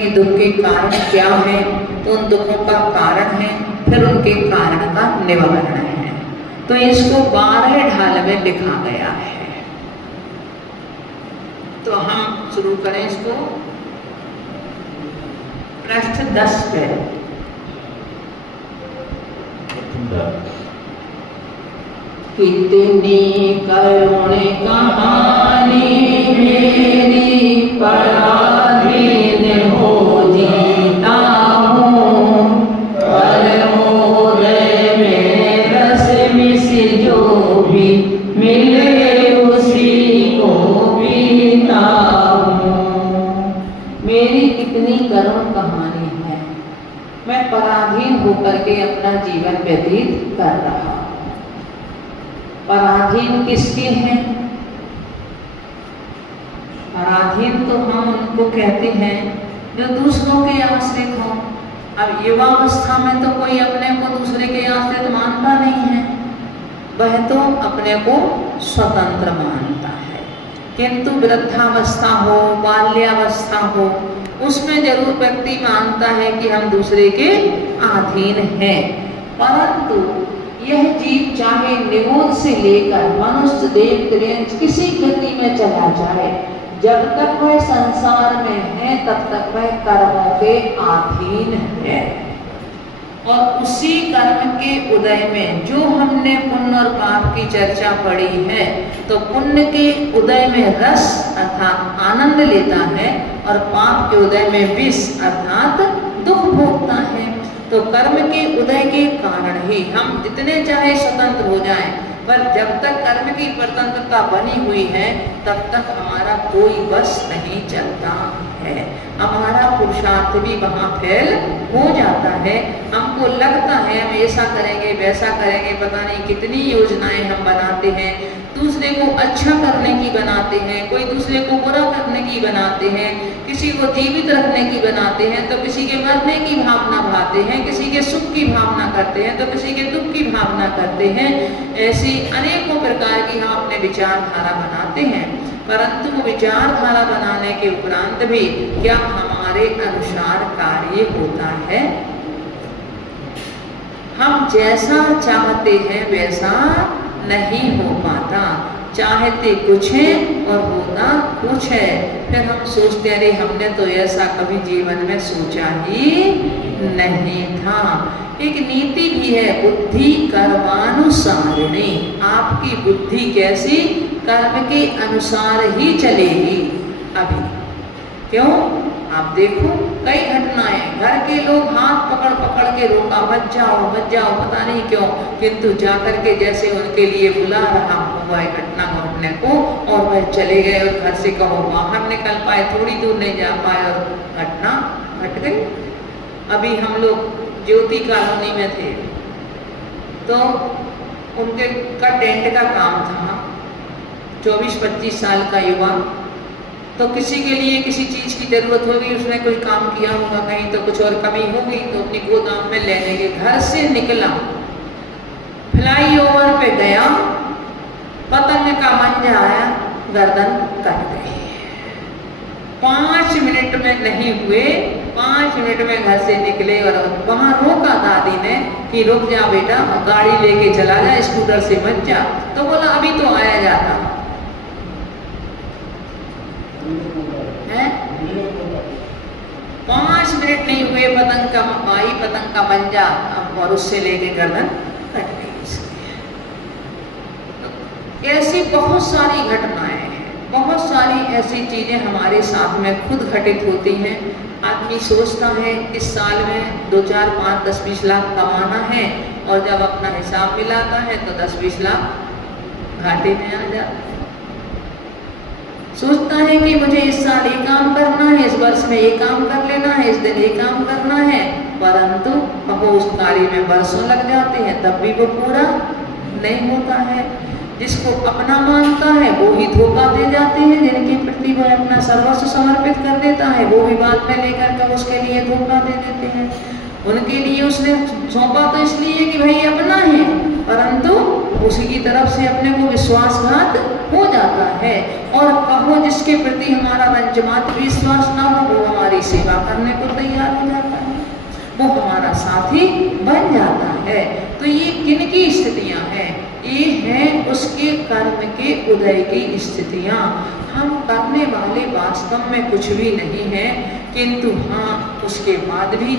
कि दुख के कारण क्या है, तो उन दुखों का कारण है, फिर उनके कारण का निवारण है। तो इसको 12 ढाल में लिखा गया है। तो हम शुरू करें इसको पृष्ठ 10 पे। कितनी करुण कहानी मेरी पराधीन हो जीता हूँ, पर मोदय में रस मिस जो भी मिले उसी को पीता हूँ। मेरी कितनी करुण कहानी है, मैं पराधीन होकर के अपना जीवन व्यतीत कर रहा हूँ। पराधीन किसके हैं? पराधीन तो हम उनको कहते हैं जो दूसरों के आश्रित हो। अब युवावस्था में तो कोई अपने को दूसरे के आश्रित मानता नहीं है, वह तो अपने को स्वतंत्र मानता है। किंतु वृद्धावस्था हो, बाल्यावस्था हो, उसमें जरूर व्यक्ति मानता है कि हम दूसरे के अधीन हैं। परंतु यह जीव चाहे निगोद से लेकर मनुष्य, देव, त्रियंच किसी गति में चला जाए, जब तक वह संसार में है तब तक वह कर्मों के अधीन है। और उसी कर्म के उदय में जो हमने पुण्य और पाप की चर्चा पढ़ी है, तो पुण्य के उदय में रस अर्थात आनंद लेता है और पाप के उदय में विष अर्थात दुख भोगता है। तो कर्म के उदय के कारण ही हम जितने चाहे स्वतंत्र हो जाएं, पर जब तक कर्म की स्वतंत्रता बनी हुई है तब तक हमारा कोई बस नहीं चलता है। हमारा पुरुषार्थ भी वहाँ फेल हो जाता है। हमको लगता है हम ऐसा करेंगे वैसा करेंगे, पता नहीं कितनी योजनाएं हम बनाते हैं, दूसरे को अच्छा करने की बनाते हैं, कोई दूसरे को बुरा करने की बनाते हैं, किसी को जीवित रखने की बनाते हैं, तो किसी के मरने की भावना भाते हैं, किसी के सुख की भावना करते हैं, तो किसी के दुख की भावना करते हैं। ऐसी अनेकों प्रकार की हम अपने विचारधारा बनाते हैं। परंतु वो विचारधारा बनाने के उपरांत भी क्या हमारे अनुसार कार्य होता है? हम जैसा चाहते हैं वैसा नहीं हो पाता। चाहते कुछ है और होता कुछ है। फिर हम सोचते अरे हमने तो ऐसा कभी जीवन में सोचा ही नहीं था। एक नीति भी है, बुद्धि कर्मानुसारिणी। आपकी बुद्धि कैसी? कर्म के अनुसार ही चलेगी। अभी क्यों? आप देखो कई घटनाएं, घर के लोग हाथ पकड़ पकड़ के रोका मत जाओ, पता नहीं क्यों, किंतु जाकर के जैसे उनके लिए बुला रहा हुआ घटना घटने को और वह चले गए और घर से कहो बाहर निकल पाए, थोड़ी दूर नहीं जा पाए और घटना घट गई। अभी हम लोग ज्योति कॉलोनी में थे तो उनके का टेंट का काम था। 24-25 साल का युवा, तो किसी के लिए किसी चीज की जरूरत होगी, उसने कोई काम किया होगा कहीं, तो कुछ और कमी होगी, तो अपनी गोदाम में लेने के घर से निकला, फ्लाईओवर पे गया, पतंग का मंजा आया, गर्दन कट गई। 5 मिनट में नहीं हुए, 5 मिनट में घर से निकले और वहां रोका दादी ने कि रुक जा बेटा, गाड़ी लेके चला जा, स्कूटर से मत जा। तो बोला अभी तो आया जाता है। 5 मिनट नहीं हुए, पतंग का मंजा और उससे लेके गर्दन कट गई। ऐसी बहुत सारी घटनाएं हैं, बहुत सारी ऐसी चीजें हमारे साथ में खुद घटित होती हैं। आदमी सोचता है इस साल में 2, 4, 5, 10, 20 लाख कमाना है और जब अपना हिसाब मिलाता है तो 10-20 लाख घाटे में आ जाता है। सोचता है कि मुझे इस साल ये काम करना है, इस वर्ष में ये काम कर लेना है, इस दिन ये काम करना है, परंतु वो उस कार्य में वर्षों लग जाते हैं, तब भी वो पूरा नहीं होता है। जिसको अपना मानता है वो ही धोखा दे जाते हैं, जिनके प्रति वह अपना सर्वस्व समर्पित कर देता है वो भी बाद में लेकर के उसके लिए धोखा दे देते हैं। उनके लिए उसने सौंपा तो इसलिए कि भाई अपना है, परंतु उसी की तरफ से अपने को विश्वासघात हो जाता है। और कहो जिसके प्रति हमारा रंजमात्र विश्वास ना हो, वो हमारी सेवा करने को तैयार हो जाता है, वो हमारा साथी बन जाता है। तो ये किन की स्थितियां हैं? ये हैं उसके कर्म के उदय की स्थितियां। हम करने वाले वास्तव में कुछ भी नहीं है, किंतु हाँ उसके बाद भी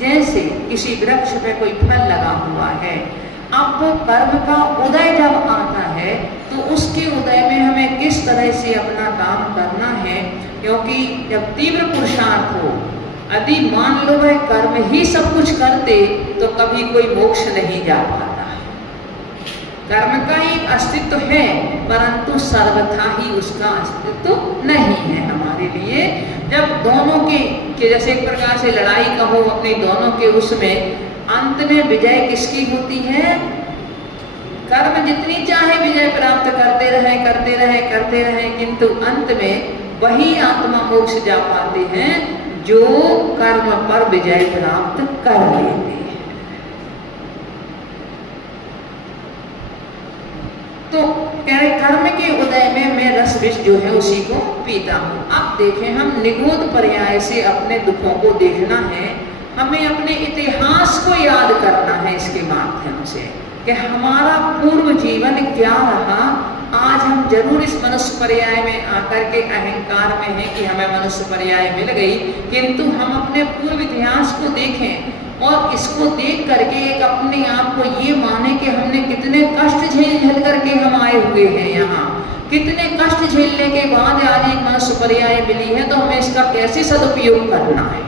जैसे किसी वृक्ष पे कोई फल लगा हुआ है, अब वो कर्म का उदय जब आता है तो उसके उदय में हमें किस तरह से अपना काम करना है। क्योंकि जब तीव्र पुरुषार्थ हो, यदि मान लो वह कर्म ही सब कुछ करते तो कभी कोई मोक्ष नहीं जा पाता। कर्म का एक अस्तित्व है, परंतु सर्वथा ही उसका अस्तित्व नहीं है हमारे लिए। जब दोनों के जैसे एक प्रकार से लड़ाई कहो अपने दोनों के, उसमें अंत में विजय किसकी होती है? कर्म जितनी चाहे विजय प्राप्त करते रहे, किंतु अंत में वही आत्मा मोक्ष जा पाते हैं जो कर्म पर विजय प्राप्त कर लेते हैं। तो कह रहे कर्म के उदय में मैं रस विष जो है उसी को पीता हूँ। अब देखें, हम निगूढ़ पर्याय से अपने दुखों को देखना है, हमें अपने इतिहास को याद करना है इसके माध्यम से कि हमारा पूर्व जीवन क्या रहा। आज हम जरूर इस मनुष्य पर्याय में आकर के अहंकार में है कि हमें मनुष्य पर्याय मिल गई, किंतु हम अपने पूर्व इतिहास को देखें और इसको देख करके एक अपने आप को ये माने कि हमने कितने कष्ट झेल करके हम आए हुए हैं यहाँ, कितने कष्ट झेलने के बाद आज एक मनुष्य पर्याय मिली है, तो हमें इसका कैसे सदुपयोग करना है।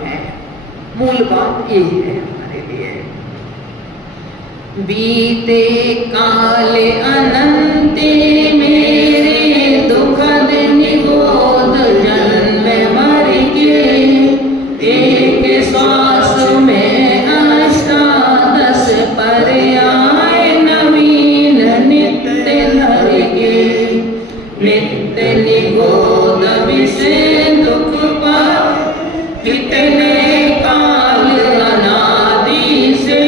मूल बात ये है हमारे लिए। बीते काले अनंते मेरे दुखद निगोद जन्म मर के, एक श्वास में अष्टादश पर्याय नवीन नित्य धर के, नित्य निगोद विषय दुख पर कितने काल अनादि से,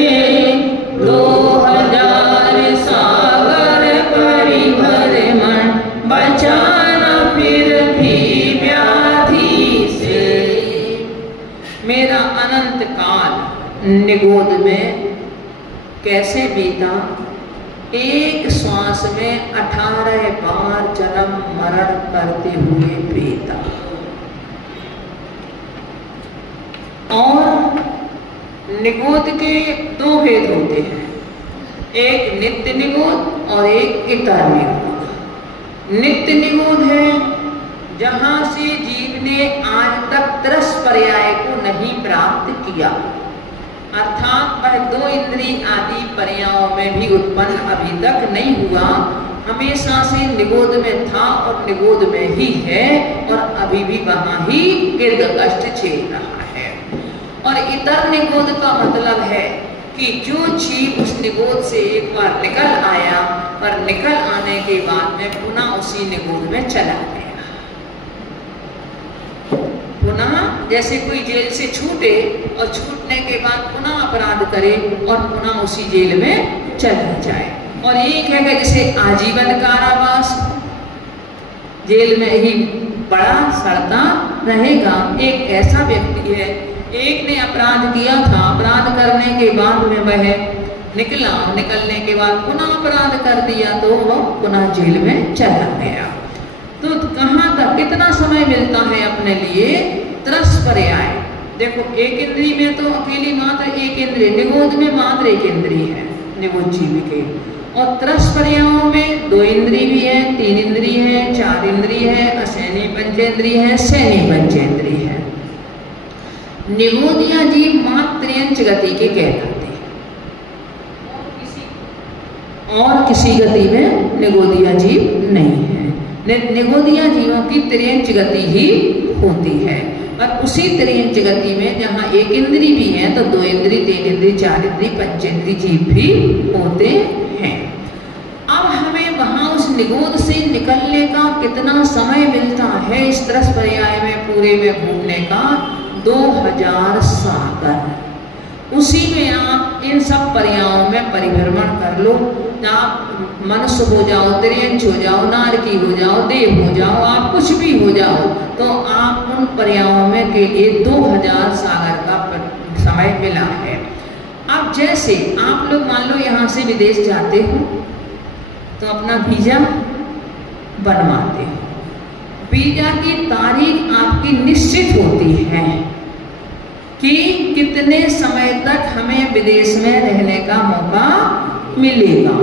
2000 सागर परिभ्रमण बचाना फिर भी व्याधि से। मेरा अनंत काल निगोद में कैसे बीता? एक श्वास में 18 बार जन्म मरण करते हुए बीता। और निगोद के दो भेद होते हैं, एक नित्य निगोद और एक इतर निगोद। नित्य निगोद है जहां से जीव ने आज तक 10 पर्याय को नहीं प्राप्त किया, अर्थात वह 2 इंद्रिय आदि पर्यायों में भी उत्पन्न अभी तक नहीं हुआ, हमेशा से निगोद में था और निगोद में ही है और अभी भी वहां ही गिरद कष्ट झेल रहा है। और इतर निगोद का मतलब है कि जो जीव उस निगोद से एक बार निकल आया और निकल आने के बाद में पुनः उसी निगोद में चला गया, पुनः जैसे कोई जेल से छूटे और छूटने के बाद पुनः अपराध करे और पुनः उसी जेल में चला जाए। और एक है जैसे आजीवन कारावास, जेल में ही बड़ा सड़ता रहेगा। एक ऐसा व्यक्ति है, एक ने अपराध किया था, अपराध करने के बाद में वह निकला, निकलने के बाद पुनः अपराध कर दिया तो वह पुनः जेल में चला गया। तो कहाँ तक कितना समय मिलता है अपने लिए? 10 पर्याय। देखो, एक इंद्रिय में तो अकेली मात्र एक इंद्रिय, निगोद में मात्र एक इंद्रिय है निगोद जीव के, और 10 पर्यायों में 2 इंद्रिय भी है, 3 इंद्रिय है, 4 इंद्रिय है, असैनी पंचेंद्रिय है, सैनी पंचेंद्रिय है। निगोदिया जीव मात्र त्रियंच गति के कहलाते हैं, और किसी गति में निगोदिया जीव नहीं है। निगोदिया जीवों की त्रियंच गति ही होती है, और उसी त्रियंच गति में जहाँ एक इंद्रिय भी है तो 2 इंद्रिय, 3 इंद्रिय, 4 इंद्रिय, पंचेंद्रिय जीव भी होते हैं। अब हमें वहां उस निगोद से निकलने का कितना समय मिलता है इस 10 पर्याय में पूरे में घूमने का? 2000 सागर। उसी में आप इन सब पर्यायों में परिभ्रमण कर लो। आप मनुष्य हो जाओ, त्रियंच हो जाओ, नारकी हो जाओ, देव हो जाओ, आप कुछ भी हो जाओ, तो आप उन पर्यायों में के लिए 2000 सागर का समय मिला है। अब जैसे आप लोग मान लो यहाँ से विदेश जाते हो तो अपना वीजा बनवाते हो। वीजा की तारीख आपकी निश्चित होती है कि कितने समय तक हमें विदेश में रहने का मौका मिलेगा।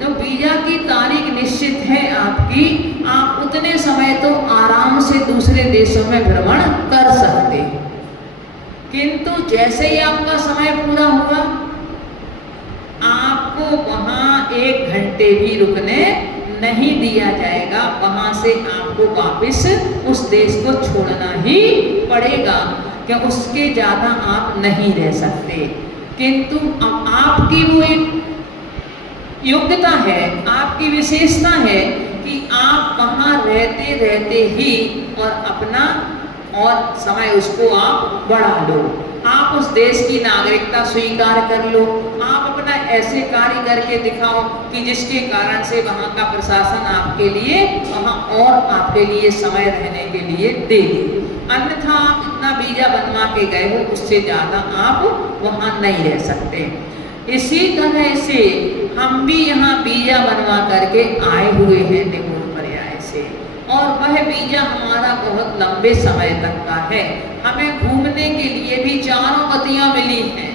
तो वीजा की तारीख निश्चित है आपकी, आप उतने समय तो आराम से दूसरे देशों में भ्रमण कर सकते हैं। किंतु जैसे ही आपका समय पूरा हुआ, आपको वहां 1 घंटे भी रुकने नहीं दिया जाएगा। वहां से आपको वापस उस देश को छोड़ना ही पड़ेगा, कि उसके ज्यादा आप नहीं रह सकते। किंतु अब आपकी वो एक योग्यता है, आपकी विशेषता है कि आप वहां रहते रहते ही और अपना और समय उसको आप बढ़ा लो। आप उस देश की नागरिकता स्वीकार कर लो। आप अपना ऐसे कार्य करके दिखाओ कि जिसके कारण से वहाँ का प्रशासन आपके लिए वहाँ और आपके लिए समय रहने के लिए दे। अन्यथा आप इतना वीजा बनवा के गए हो, उससे ज़्यादा आप वहाँ नहीं रह सकते। इसी तरह से हम भी यहाँ वीजा बनवा करके आए हुए हैं निगूढ़ पर्याय से, और वह वीजा हमारा बहुत लंबे समय तक का है। हमें घूमने के लिए भी 4 गतियां मिली हैं।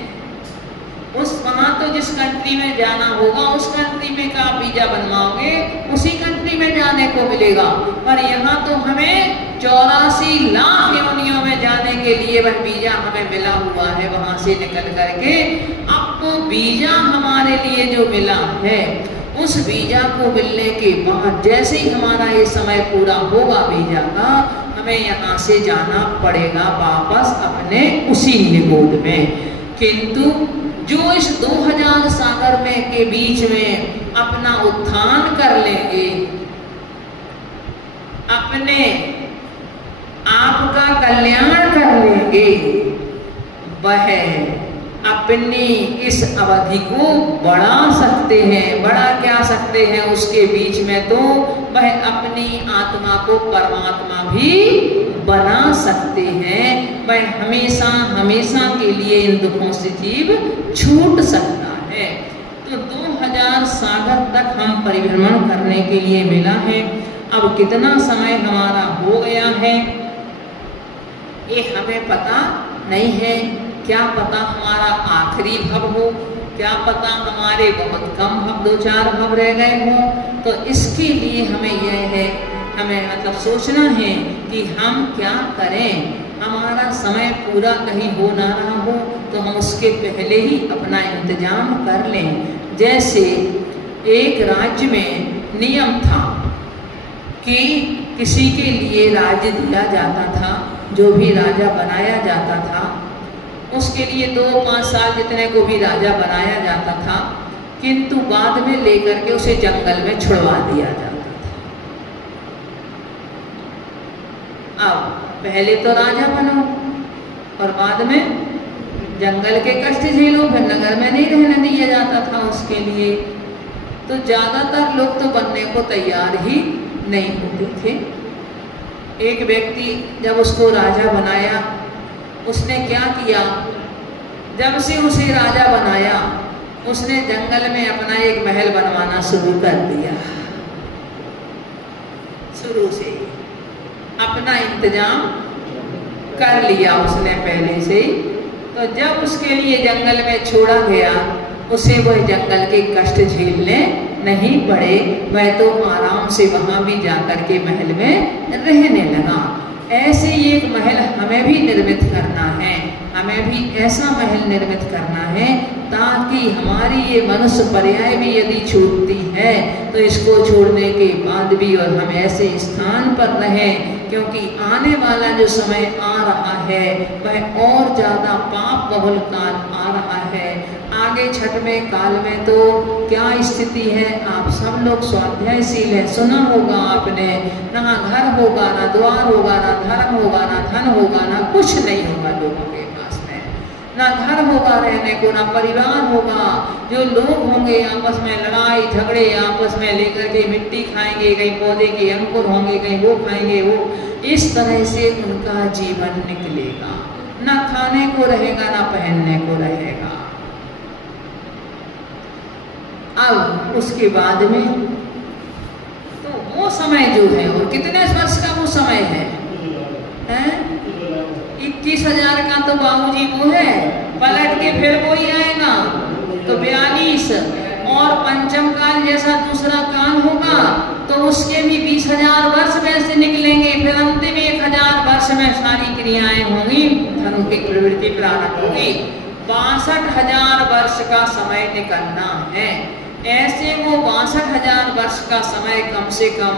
उस वहां तो जिस कंट्री में जाना होगा उस कंट्री में का वीजा बनवाओगे, उसी कंट्री में जाने को मिलेगा। पर यहाँ तो हमें 84 लाख योनियों में जाने के लिए वह वीजा हमें मिला हुआ है वहां से निकल करके। अब वो वीजा हमारे लिए जो मिला है, उस वीजा को मिलने के बाद जैसे ही हमारा ये समय पूरा होगा वीजा का, हमें यहाँ से जाना पड़ेगा वापस अपने उसी निगोद में। किंतु जो इस 2000 सागर में के बीच में अपना उत्थान कर लेंगे, अपने आपका कल्याण कर लेंगे, वह अपनी इस अवधि को बढ़ा सकते हैं। बढ़ा क्या सकते हैं? उसके बीच में तो वह अपनी आत्मा को परमात्मा भी बना सकते हैं। वह हमेशा हमेशा के लिए इन दुखों से जीव छूट सकता है। तो 2000 सागर तक हम परिभ्रमण करने के लिए मिला है। अब कितना समय हमारा हो गया है ये हमें पता नहीं है। क्या पता हमारा आखिरी भव हो, क्या पता हमारे बहुत कम भव 2-4 भव रह गए हों। तो इसके लिए हमें यह है, हमें मतलब सोचना है कि हम क्या करें। हमारा समय पूरा कहीं हो ना रहा हो तो हम उसके पहले ही अपना इंतजाम कर लें। जैसे एक राज्य में नियम था कि किसी के लिए राज्य दिया जाता था, जो भी राजा बनाया जाता था उसके लिए 2-5 साल जितने को भी राजा बनाया जाता था, किंतु बाद में लेकर के उसे जंगल में छुड़वा दिया जाता था। अब पहले तो राजा बनो और बाद में जंगल के कष्ट झेलो, फिर नगर में नहीं रहने दिया जाता था उसके लिए। तो ज्यादातर लोग तो बनने को तैयार ही नहीं होते थे। एक व्यक्ति जब उसको राजा बनाया, उसने क्या किया, जब से उसे राजा बनाया उसने जंगल में अपना एक महल बनवाना शुरू कर दिया। शुरू से अपना इंतजाम कर लिया उसने पहले से। तो जब उसके लिए जंगल में छोड़ा गया, उसे वह जंगल के कष्ट झेलने नहीं पड़े। वह तो आराम से वहां भी जाकर के महल में रहने लगा। ऐसे ही एक महल हमें भी निर्मित करना है। हमें भी ऐसा महल निर्मित करना है ताकि हमारी ये मनुष्य पर्याय भी यदि छूटती है तो इसको छोड़ने के बाद भी और हम ऐसे स्थान पर रहें, क्योंकि आने वाला जो समय आ रहा है वह और ज़्यादा पाप बहुल काल आ रहा है। आगे छठवें काल में तो क्या स्थिति है, आप सब लोग स्वाध्यायशील हैं, सुना होगा आपने। ना घर होगा, ना द्वार होगा, ना धर्म होगा, ना धन होगा, ना कुछ नहीं होगा लोगों के पास में। ना घर होगा रहने को, ना परिवार होगा। जो लोग होंगे आपस में लड़ाई झगड़े आपस में लेकर के मिट्टी खाएंगे, कहीं पौधे के अंकुर होंगे, कहीं वो खाएंगे वो, इस तरह से उनका जीवन निकलेगा। ना खाने को रहेगा, ना पहनने को रहेगा। अब उसके बाद में तो वो समय जो है, और कितने वर्ष का वो समय है? 21,000 का तो बाबूजी वो है, पलट के फिर वो ही आएगा तो 42, और पंचम काल जैसा दूसरा काल होगा तो उसके भी 20,000 वर्ष में से निकलेंगे। फिर अंतिम 1,000 वर्ष में सारी क्रियाएं होंगी, धर्म की प्रवृत्ति प्रारंभ होगी। 62,000 वर्ष का समय निकलना है। ऐसे वो 62,000 वर्ष का समय कम से कम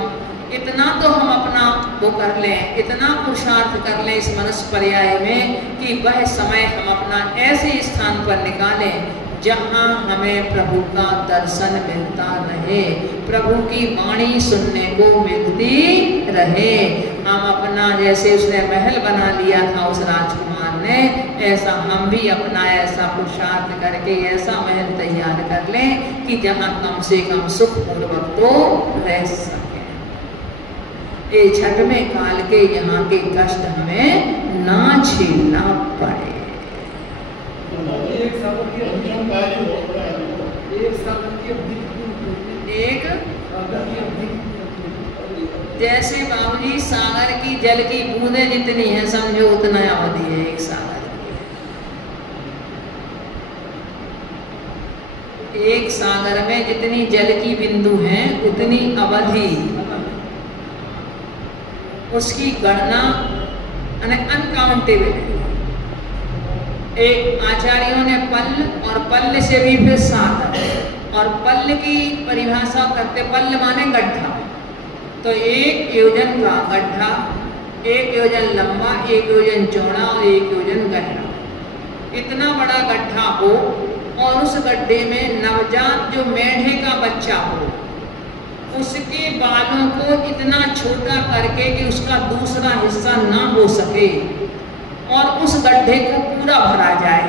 इतना तो हम अपना वो कर लें, इतना पुरुषार्थ कर लें इस मनुष्य पर्याय में कि वह समय हम अपना ऐसे स्थान पर निकालें जहाँ हमें प्रभु का दर्शन मिलता रहे, प्रभु की वाणी सुनने को मिलती रहे। हम अपना, जैसे उसने महल बना लिया था उस राजकुमार ने, ऐसा हम भी अपना ऐसा पुरुषार्थ करके ऐसा महल तैयार कर लें कि जहाँ कम से कम सुखपूर्वक तो रह सके। ये छठ में काल के यहाँ के कष्ट हमें ना झेलना पड़े। एक जैसे बाबूजी सागर की जल की बूंदें जितनी है, समझो उतना अवधि है एक सागर की। एक सागर में जितनी जल की बिंदु है उतनी अवधि, उसकी गणना अनकाउंटेबल है। एक आचार्यों ने पल्ल, और पल्ल से भी फिर सागर, और पल्ल की परिभाषा करते, पल्ल माने गड्ढा, तो 1 योजन का गड्ढा, 1 योजन लंबा, 1 योजन चौड़ा और 1 योजन गहरा। इतना बड़ा गड्ढा हो और उस गड्ढे में नवजात जो मेढ़े का बच्चा हो, उसके बालों को इतना छोटा करके कि उसका दूसरा हिस्सा ना हो सके, और उस गड्ढे को पूरा भरा जाए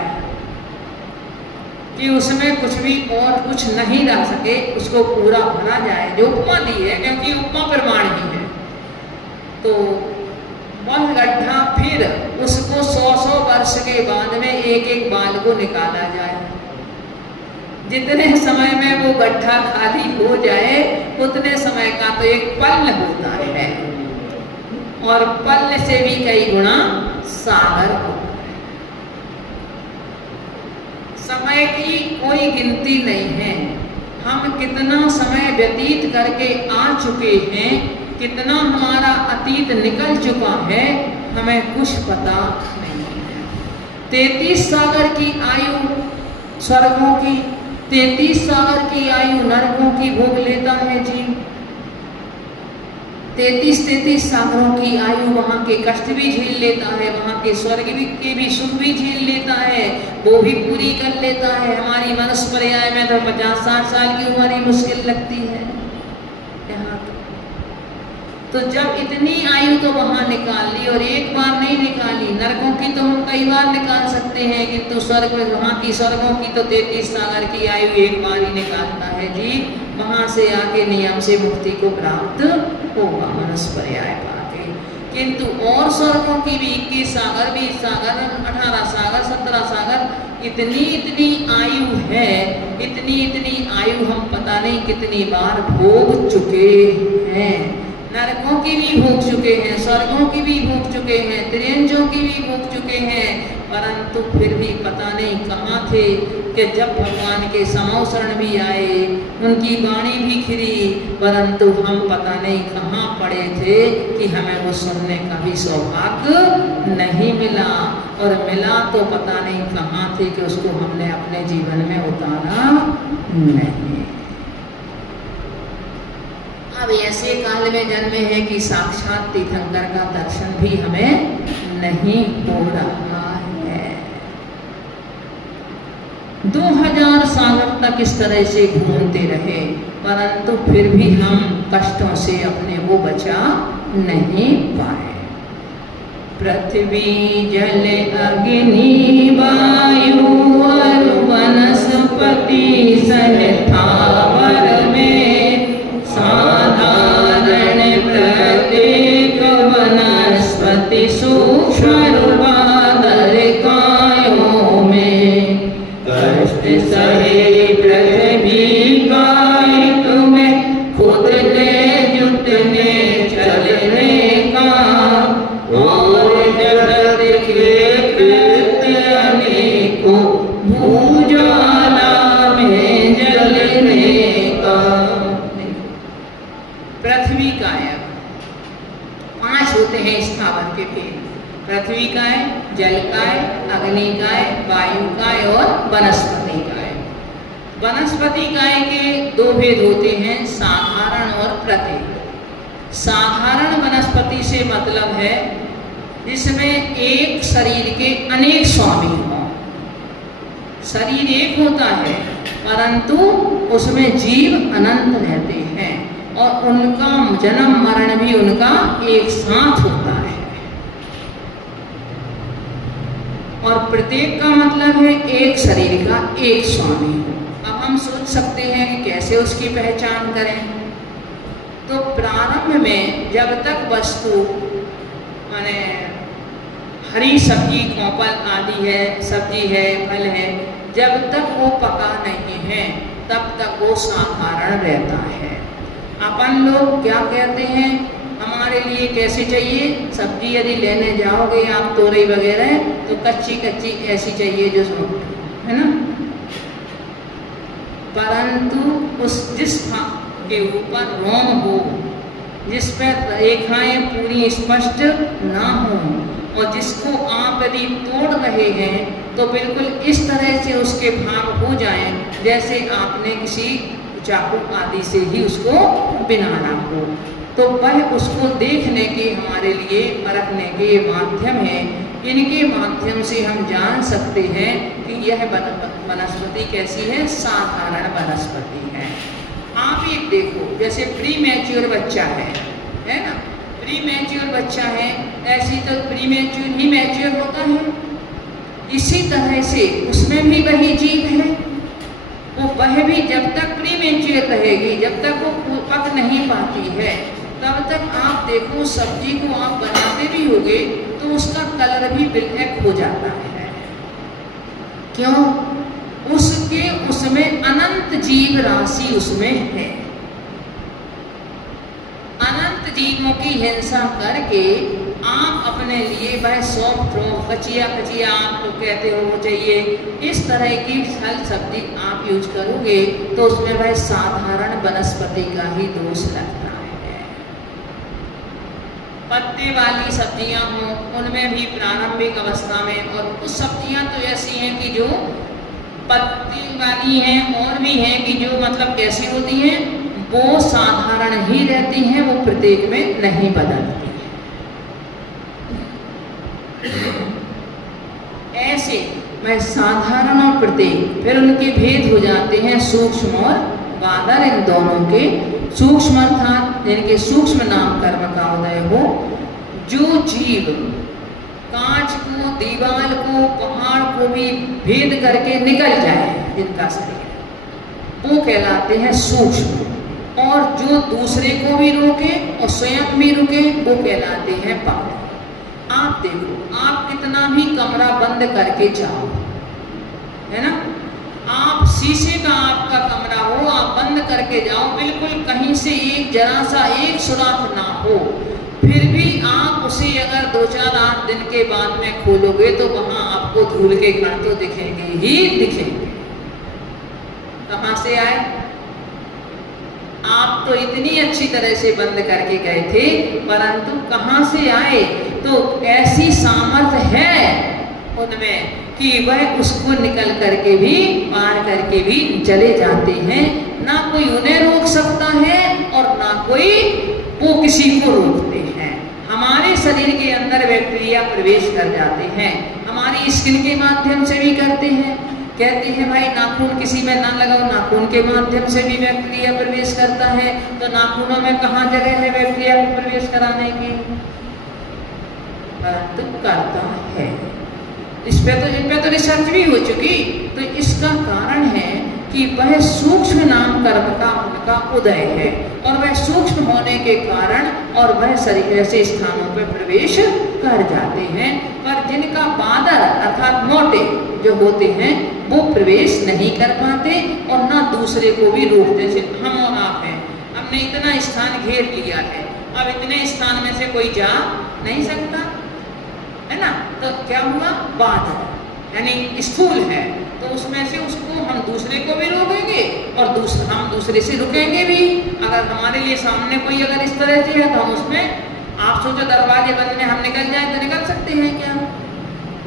कि उसमें कुछ भी और कुछ नहीं रह सके, उसको पूरा भरा जाए। जो उपमा दी है, क्योंकि उपमा प्रमाण ही है, तो वह गड्ढा फिर उसको 100 वर्ष के बाद में एक एक बाल को निकाला जाए। जितने समय में वो गड्ढा खाली हो जाए उतने समय का तो एक पल्ल होता है, और पल्ल से भी कई गुना सागर होता है। समय की कोई गिनती नहीं है। हम कितना समय व्यतीत करके आ चुके हैं, कितना हमारा अतीत निकल चुका है, हमें कुछ पता नहीं है। 33 सागर की आयु स्वर्गों की, 33 सागर की आयु नरकों की भोग लेता है जी। 33 सागरों की आयु वहाँ के कष्ट भी झेल लेता है, वहाँ के स्वर्ग के भी सुख भी झेल लेता है, वो भी पूरी कर लेता है। हमारी मनुष्य पर्याय में तो 50-60 साल की उम्र ही मुश्किल लगती है यहाँ तो जब इतनी आयु तो वहाँ निकाल ली, और एक बार नहीं निकाली। नरकों की तो हम कई बार निकाल सकते हैं, किंतु स्वर्ग में, वहाँ की स्वर्गों की तो 33 सागर की आयु एक बार ही निकालता है जी। वहाँ से आके नियम से मुक्ति को प्राप्त होगा मनुष्य पर्याय पाके। किंतु और स्वर्गों की भी 21 सागर, 20 सागर, 18 सागर, 17 सागर, इतनी आयु है, इतनी आयु हम पता नहीं कितनी बार भोग चुके हैं। नरकों की भी भोग चुके हैं, स्वर्गों की भी भोग चुके हैं, त्रियंजों की भी भोग चुके हैं, परंतु फिर भी पता नहीं कहाँ थे कि जब भगवान के समौशरण भी आए, उनकी वाणी भी खिरी, परंतु हम पता नहीं कहाँ पड़े थे कि हमें वो सुनने का भी सौभाग्य नहीं मिला, और मिला तो पता नहीं कहाँ थे कि उसको हमने अपने जीवन में उतारा नहीं। अब ऐसे काल में जन्मे हैं कि साक्षात तीर्थंकर का दर्शन भी हमें नहीं हो रहा है। 2000 सागर तक इस तरह से घूमते रहे, परंतु फिर भी हम कष्टों से अपने को बचा नहीं पाए। पृथ्वी जल अग्नि वायु और वनस्पति सहथावर में साधारण प्रत्येक वनस्पति सूक्ष्म रूपाधर कायों में कष्ट सहे पृथ्वी कायिक में खुद ले जुटने चलने का और जगत के कृत्य अनेकों भूजाला में जलने का। पृथ्वी कायक 5 होते हैं स्थावर के भेद। पृथ्वी काय, जल काय, अग्नि काय, वायु काय और वनस्पति काय। वनस्पति काय के 2 भेद होते हैं, साधारण और प्रत्येक। साधारण वनस्पति से मतलब है जिसमें एक शरीर के अनेक स्वामी हों। शरीर एक होता है परंतु उसमें जीव अनंत रहते हैं और उनका जन्म मरण भी उनका एक साथ होता है। और प्रत्येक का मतलब है एक शरीर का एक स्वामी हो। अब हम सोच सकते हैं कि कैसे उसकी पहचान करें। तो प्रारंभ में जब तक वस्तु माने हरी सब्जी कौपल आदि है, सब्जी है, फल है, जब तक वो पका नहीं है तब तक वो साधारण रहता है। अपन लोग क्या कहते हैं, हमारे लिए कैसी चाहिए सब्जी, यदि लेने जाओगे आप तोरई वगैरह तो कच्ची कच्ची ऐसी चाहिए जो है ना। परंतु उस जिस के ऊपर रोम हो, जिस पर रेखाएं पूरी स्पष्ट ना हो और जिसको आप यदि तोड़ रहे हैं तो बिल्कुल इस तरह से उसके भाग हो जाएं जैसे आपने किसी चाकू आदि से ही उसको बिनाना हो, तो वह उसको देखने के हमारे लिए परखने के माध्यम है। इनके माध्यम से हम जान सकते हैं कि यह वनस्पति कैसी है, साधारण वनस्पति है। आप एक देखो, जैसे प्री मैच्योर बच्चा है ना, प्री मैच्योर बच्चा है, ऐसी तो प्री मैच्योर ही मैच्योर होता है। इसी तरह से उसमें भी वही जीव है, वह भी जब तक प्री मैच्योर रहेगी, जब तक वो पक नहीं पाती है, तब तक आप देखो सब्जी को आप बनाते भी होगे तो उसका कलर भी ब्लैक हो जाता है। क्यों? उसमें अनंत जीव राशि उसमें है। अनंत जीवों की हिंसा करके आप अपने लिए वह सॉफ्ट हो, कचिया कचिया आपको कहते हो चाहिए, इस तरह की फल सब्जी आप यूज करोगे तो उसमें वह साधारण वनस्पति का ही दोष लगता है। पत्ते वाली सब्जियां हों उनमें भी प्रारंभिक अवस्था में, और कुछ सब्जियां तो ऐसी हैं कि जो पत्ती वाली हैं और भी हैं कि जो मतलब कैसी होती हैं, वो साधारण ही रहती हैं, वो प्रत्येक में नहीं बदलती है। ऐसे वह साधारण और प्रत्येक, फिर उनके भेद हो जाते हैं सूक्ष्म और बादर। इन दोनों के सूक्ष्म अर्थात जिनके सूक्ष्म नाम कर्म का उदय हो, जो जीव कांच को, दीवार को, पहाड़ को भी भेद करके निकल जाए, जिनका शरीर, वो कहलाते हैं सूक्ष्म। और जो दूसरे को भी रोके और स्वयं भी रुके, वो कहलाते हैं पाप। आप देखो, आप कितना भी कमरा बंद करके जाओ, है ना, आप शीशे का आपका कमरा हो, आप बंद करके जाओ, बिल्कुल कहीं से एक जरा सा एक सुराख ना हो, फिर भी आप उसे अगर 2-4-8 दिन के बाद में खोलोगे तो वहां आपको धूल के कण तो दिखेंगे ही दिखेंगे। कहां से आए? आप तो इतनी अच्छी तरह से बंद करके गए थे, परंतु कहां से आए? तो ऐसी सामर्थ्य है उनमें कि वह उसको निकल करके भी, पार करके भी चले जाते हैं। ना कोई उन्हें रोक सकता है और ना कोई वो किसी को रोकते हैं। हमारे शरीर के अंदर बैक्टीरिया प्रवेश कर जाते हैं, हमारी स्किन के माध्यम से भी करते हैं। कहते हैं भाई नाखून किसी में ना लगाओ, नाखून के माध्यम से भी बैक्टीरिया प्रवेश करता है। तो नाखूनों में कहाँ जगह है बैक्टीरिया को प्रवेश कराने की? परंतु करता है। इन पे तो रिसर्च भी हो चुकी। तो इसका कारण है कि वह सूक्ष्म नाम कर्म का उनका उदय है, और वह सूक्ष्म होने के कारण और वह शरीर ऐसे स्थानों पर प्रवेश कर जाते हैं, पर जिनका बादर अर्थात मोटे जो होते हैं वो प्रवेश नहीं कर पाते और ना दूसरे को भी रोकते। जैसे हम और आप हैं, हमने इतना स्थान घेर लिया है, अब इतने स्थान में से कोई जा नहीं सकता, है ना। तो क्या हुआ, बादर यानी स्थूल है, तो उसमें से उसको हम दूसरे को भी रोकेंगे और हम दूसरे से रुकेंगे भी। अगर हमारे लिए सामने कोई अगर इस तरह से है तो हम उसमें, आप सोचो दरवाजे बंद में हम निकल जाए तो निकल सकते हैं क्या?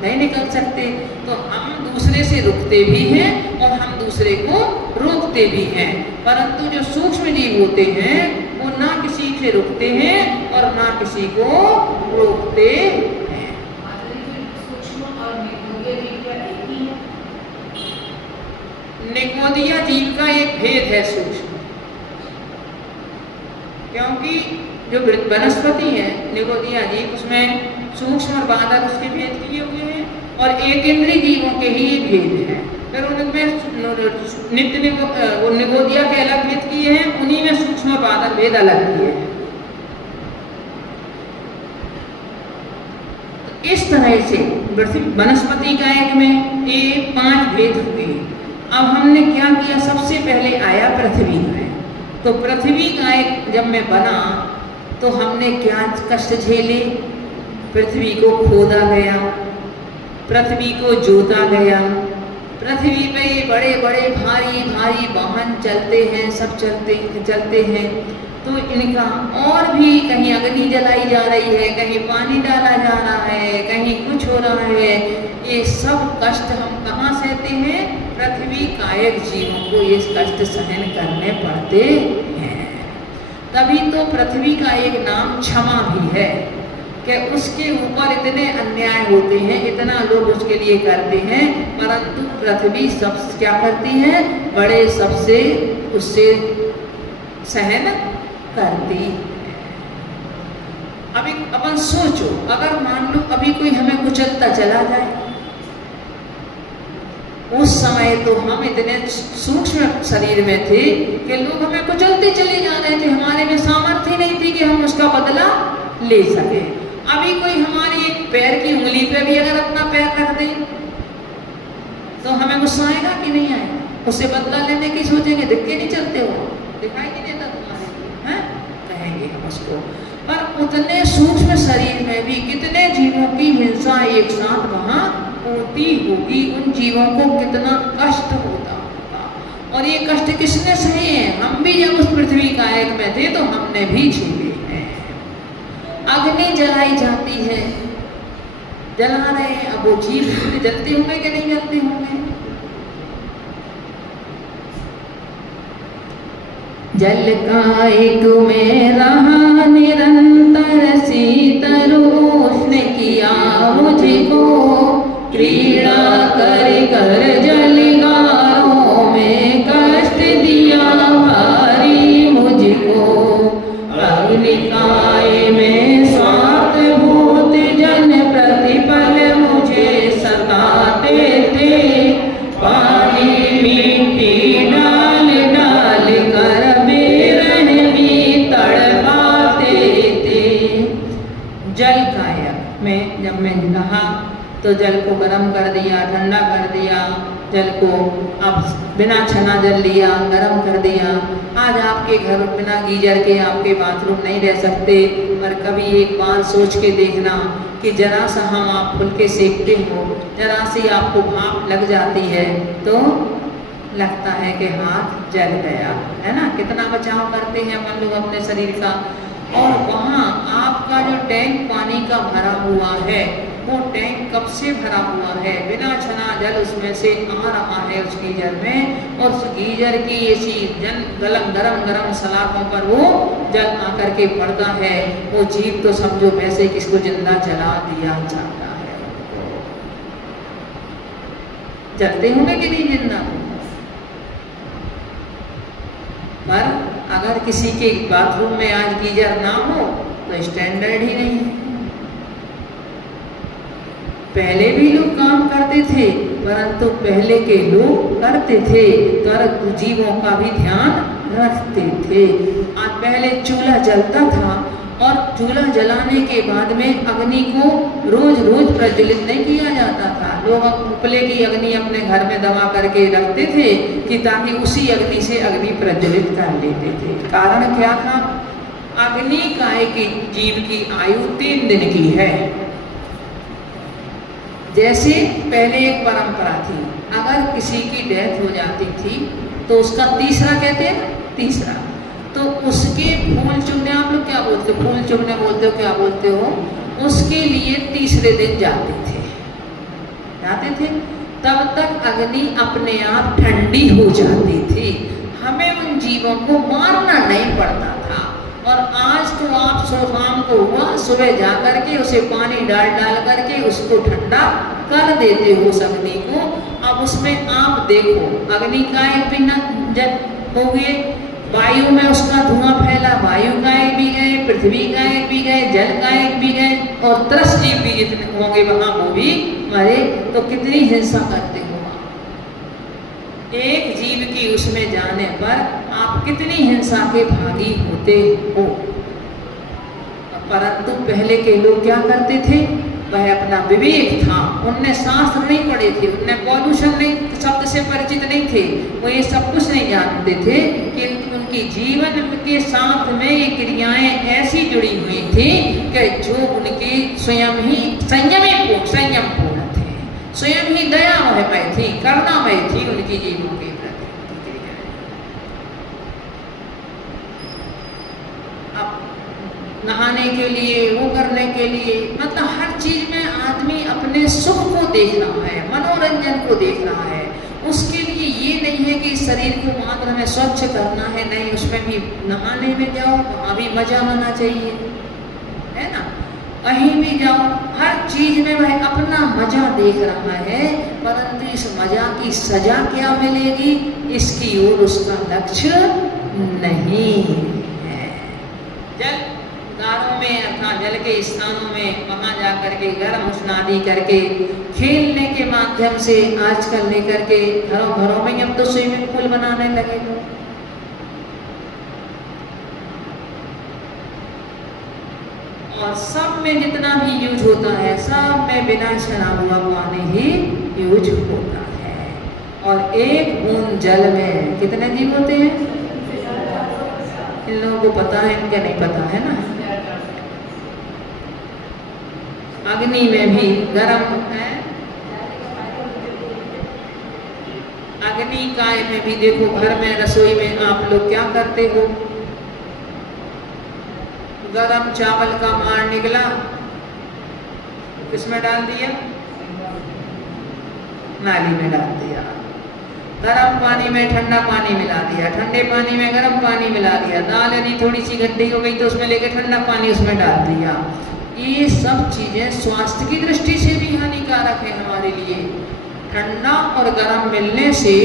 नहीं निकल सकते। तो हम दूसरे से रुकते भी हैं और हम दूसरे को रोकते भी हैं, परंतु जो सूक्ष्म जीव होते हैं वो ना किसी से रुकते हैं और ना किसी को रोकते हैं। निगोदिया जीव का एक भेद है सूक्ष्म, क्योंकि जो वनस्पति है निगोदिया जीव उसमें सूक्ष्म और बादर उसके भेद किए हुए हैं, और एक इंद्रिय जीवों के ही भेद है। फिर उनमें निगोदिया के अलग भेद किए हैं, उन्हीं में सूक्ष्म और बादर भेद अलग किए हैं। इस तरह से वनस्पति का एक में ये 5 भेद हुए। अब हमने क्या किया, सबसे पहले आया पृथ्वी में। तो पृथ्वी का एक जब मैं बना तो हमने क्या कष्ट झेले, पृथ्वी को खोदा गया, पृथ्वी को जोता गया, पृथ्वी पे बड़े बड़े भारी भारी वाहन चलते हैं, सब चलते हैं। तो इनका और भी कहीं अग्नि जलाई जा रही है, कहीं पानी डाला जा रहा है, कहीं कुछ हो रहा है। ये सब कष्ट हम कहाँ सहते हैं? पृथ्वी कायक जीवों को ये कष्ट सहन करने पड़ते हैं। तभी तो पृथ्वी का एक नाम क्षमा भी है कि उसके ऊपर इतने अन्याय होते हैं, इतना लोग उसके लिए करते हैं, परंतु पृथ्वी सब क्या करती है, बड़े सबसे उससे सहन करती है। अभी अपन सोचो, अगर मान लो अभी कोई हमें कुचलता चला जाए, उस समय तो हम इतने सूक्ष्म शरीर में थे कि लोग हमें कुचलते चले जा रहे थे, हमारे में सामर्थ्य नहीं थी कि हम उसका बदला ले सके। अभी कोई हमारी एक पैर की उंगली पे भी अगर अपना पैर रख दे तो हमें गुस्सा आएगा कि नहीं आएगा? उससे बदला लेने की सोचेंगे, दिख के नहीं चलते हो, दिखाई नहीं देता तुम्हारे, हैं कहेंगे हम उसको। पर उतने सूक्ष्म शरीर में भी कितने जीवों की हिंसा एक साथ वहाँ होती होगी, उन जीवों को कितना कष्ट होता होगा। और ये कष्ट किसने सहे हैं? हम भी जब उस पृथ्वी कायक में थे तो हमने भी झेले हैं। अग्नि जलाई जाती है, जला रहे हैं, अब वो जीव जलते होंगे कि नहीं जलते होंगे? जल कायक में रहा निरंतर, शीतल उष्ण किया मुझको, क्रीड़ा कर कर जलगारों में कष्ट दिया भारी मुझको। अग्निकाय में सात भूत जन प्रतिपल मुझे सताते थे, पानी मिट्टी डाल डाल कर बेरहम भी तड़पाते थे। जल कायक में जब मैं नहा तो जल को गर्म कर दिया, ठंडा कर दिया, जल को अब बिना छना जल लिया, गर्म कर दिया। आज आपके घर बिना गीजर के आपके बाथरूम नहीं रह सकते, पर कभी एक बार सोच के देखना कि जरा सा हम आप फुलके सेकते हो, जरा सी आपको भाप लग जाती है तो लगता है कि हाथ जल गया, है ना। कितना बचाव करते हैं हम लोग अपने शरीर का। और वहाँ आपका जो टैंक पानी का भरा हुआ है, वो टैंक कब से भरा हुआ है, बिना छना जल उसमें से आ रहा है उस गीजर में, और उस गीजर की ऐसी गरम सलाखों पर वो जल आकर के पड़ता है। वो जीव तो समझो वैसे किसको जिंदा जला दिया जाता है। जलते होंगे कि नहीं जिंदा? पर अगर किसी के बाथरूम में आज गीजर ना हो तो स्टैंडर्ड ही नहीं है। पहले भी लोग काम करते थे, परंतु पहले के लोग करते थे तो जीवों का भी ध्यान रखते थे। आज पहले चूल्हा जलता था और चूल्हा जलाने के बाद में अग्नि को रोज रोज प्रज्वलित नहीं किया जाता था। लोग उपले की अग्नि अपने घर में दबा करके रखते थे कि ताकि उसी अग्नि से अग्नि प्रज्वलित कर लेते थे। कारण क्या था? अग्नि काय की जीव की आयु 3 दिन की है। जैसे पहले एक परंपरा थी, अगर किसी की डेथ हो जाती थी तो उसका तीसरा कहते हैं, तीसरा तो उसके फूल चुनने, आप लोग क्या बोलते हो, फूल चुनने बोलते हो, क्या बोलते हो, उसके लिए तीसरे दिन जाते थे। तब तक अग्नि अपने आप ठंडी हो जाती थी, हमें उन जीवों को मारना नहीं पड़ता था। और आज तो आप शाम को हुआ, सुबह जा करके उसे पानी डाल करके उसको ठंडा कर देते हो उस अग्नि को। अब उसमें आप देखो, अग्नि का एक बिना जब हो गए, वायु में उसका धुआं फैला, वायु गायक भी गए, पृथ्वी गायक भी गए, जल गायक भी गए, और 10 जीव भी जितने होंगे वहां वो भी मरे। तो कितनी हिंसा करते हो आप, एक जीव की उसमें जाने पर आप कितनी हिंसा के भागी होते हो। परंतु पहले के लोग क्या करते थे, वह अपना विवेक था, उनने शास्त्र नहीं पढ़े थे, उनने पॉल्यूशन नहीं शब्द से परिचित नहीं थे, वो ये सब कुछ नहीं जानते थे, किंतु उनकी जीवन के साथ में ये क्रियाएं ऐसी जुड़ी हुई थी कि जो उनकी स्वयं ही संयम पूर्ण थे, स्वयं ही दयामय थी, करुणामय थी उनकी जीवों के प्रति क्रियाएं। अब नहाने के लिए, वो करने के लिए, मतलब हर चीज में आदमी अपने सुख को देख रहा है, मनोरंजन को देख रहा है। उसके लिए ये नहीं है कि शरीर को मात्र में स्वच्छ करना है, नहीं, उसमें भी नहाने में जाओ, वहां भी मजा आना चाहिए, है ना, कहीं भी जाओ, हर चीज में वह अपना मजा देख रहा है। परंतु इस मजा की सजा क्या मिलेगी, इसकी ओर उसका लक्ष्य नहीं है। गारों में अर्थात जल के स्थानों में वहां जाकर के गर्म स्नादी करके खेलने के माध्यम से आजकल लेकर के घरों में अब तो स्विमिंग पूल बनाने लगे लोग। और सब में जितना भी यूज होता है, सब में बिना छना हुआ पानी ही यूज होता है। और एक बूंद जल में कितने जीव होते हैं, इन लोगों को पता है, इनका नहीं पता है ना। अग्नि में भी गर्म है, अग्नि काय में भी देखो, घर में रसोई में आप लोग क्या करते हो, गरम चावल का मार निकला, किसमें डाल दिया, नाली में डाल दिया, गर्म पानी में ठंडा पानी मिला दिया, ठंडे पानी में गर्म पानी मिला दिया, दाल यदि थोड़ी सी गड्ढी हो गई तो उसमें लेके ठंडा पानी उसमें डाल दिया। ये सब चीजें स्वास्थ्य की दृष्टि से भी हानिकारक है हमारे लिए। ठंडा और गर्म मिलने से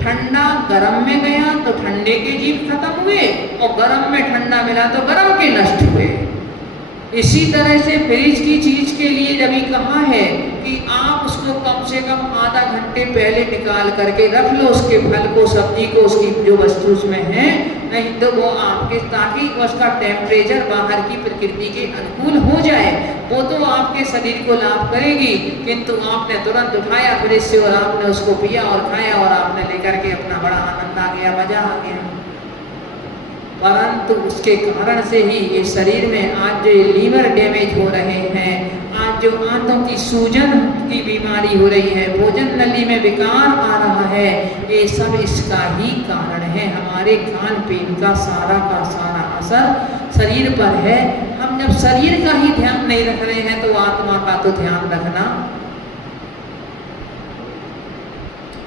ठंडा गर्म में गया तो ठंडे के जीव खत्म हुए, और गर्म में ठंडा मिला तो गर्म के नष्ट हुए। इसी तरह से फ्रिज की चीज के लिए जब भी कहा है कि आप उसको कम से कम आधा घंटे पहले निकाल करके रख लो, उसके फल को, सब्जी को, उसकी जो वस्तु उसमें है, नहीं तो वो आपके, ताकि उसका टेम्परेचर बाहर की प्रकृति के अनुकूल हो जाए, वो तो आपके शरीर को लाभ करेगी। किंतु आपने तुरंत उठाया फ्रिज से और आपने उसको पिया और खाया और आपने लेकर के अपना बड़ा आनंद आ गया, मजा आ गया। परंतु उसके कारण से ही ये शरीर में आज जो लीवर डैमेज हो रहे हैं, आज जो आंतों की सूजन की बीमारी हो रही है, भोजन नली में विकार आ रहा है, ये सब इसका ही कारण है। हमारे खान पीन का सारा असर शरीर पर है। हम जब शरीर का ही ध्यान नहीं रख रहे हैं तो आत्मा का तो ध्यान रखना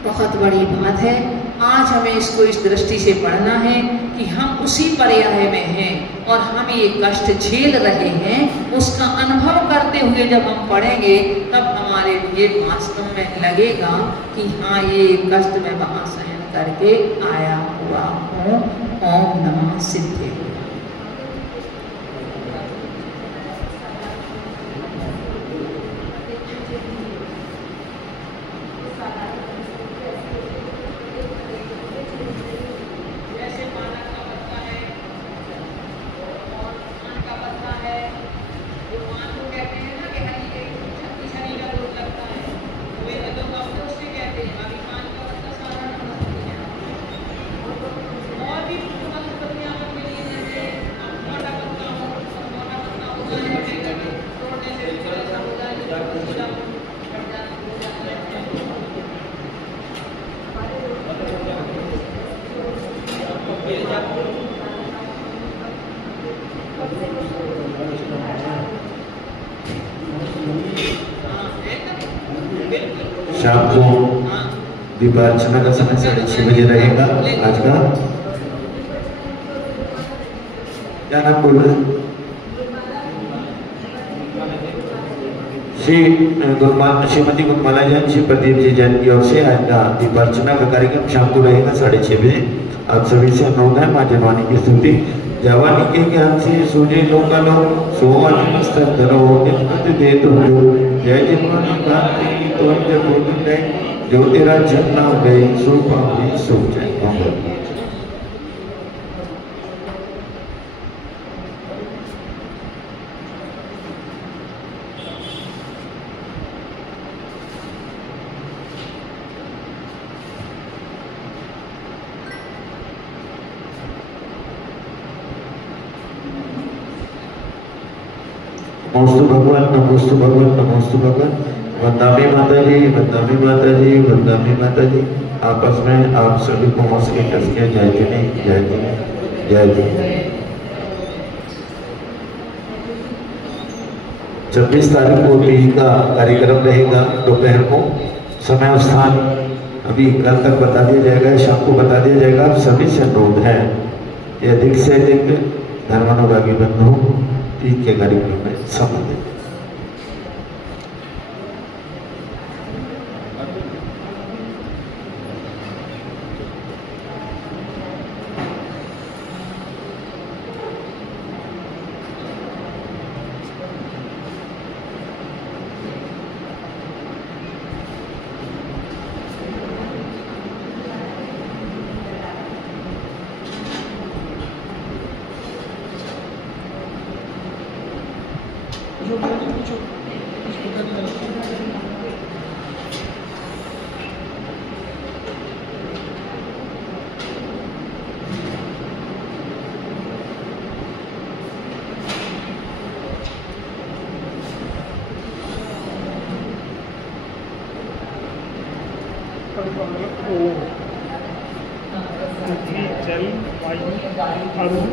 बहुत बड़ी बात है। आज हमें इसको इस दृष्टि से पढ़ना है कि हम उसी पर्याय में हैं और हम ये कष्ट झेल रहे हैं। उसका अनुभव करते हुए जब हम पढ़ेंगे तब हमारे लिए वास्तव में लगेगा कि हाँ, ये कष्ट मैं वहाँ सहन करके आया हुआ हूँ। ओम नमः सिद्धे। शाम को दीपार्चना का समय 6:30 बजे रहेगा। आज का क्या नाम बोल रहे हैं? श्रीमती गुणमाला जैन, श्री प्रदीप जी जैन की ओर से आज का दीपार्चना का कार्यक्रम शाम को रहेगा 6:30 बजे। आप सभी से अनुरोध है माँ जनवानी की स्तुति। जवानी के ज्ञान से सूझे लोकालो सोवानी मस्तक धरो नित्य दे तो जय जनवानी कांति तो जब बोल जो तेरा झरना गए सो पावे सो जाए। नमोस्तु भगवान, नमोस्तु भगवान, नमोस्तु भगवान। वंदामी माता जी, वंदामी माता जी, वंदामी माता जी। आपस में आप सभी को हंस के टस के जय जी, जय जी, जय जी। 26 तारीख को टी का कार्यक्रम रहेगा दोपहर को। समय और स्थान अभी कल तक बता दिया जाएगा, शाम को बता दिया जाएगा। आप सभी से अनुरोध है कि अधिक से अधिक धर्मानुरागी बंधु टी के कार्यक्रम में सम्मिलित। जल वायु अरुण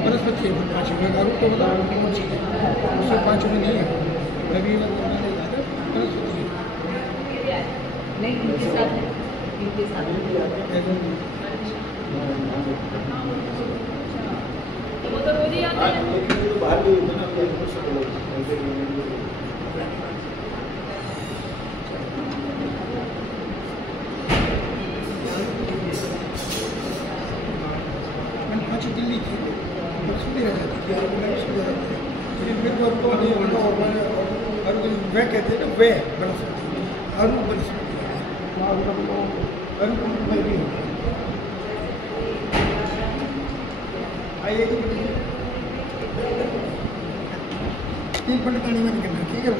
वनस्पति है 5 में अरुण तो उससे 5 में नहीं है रवि वनस्पति नहीं इनके साथ वो तो रोज ही आते हैं बाहर भी दिल्ली की सुधी रह जाती थी लेकिन फिर वो तो नहीं और वह कहते हैं ना वह वनस्पति अरुण वनस्पति अरुण में भी आइए 3 पंडित में निकलना ठीक है।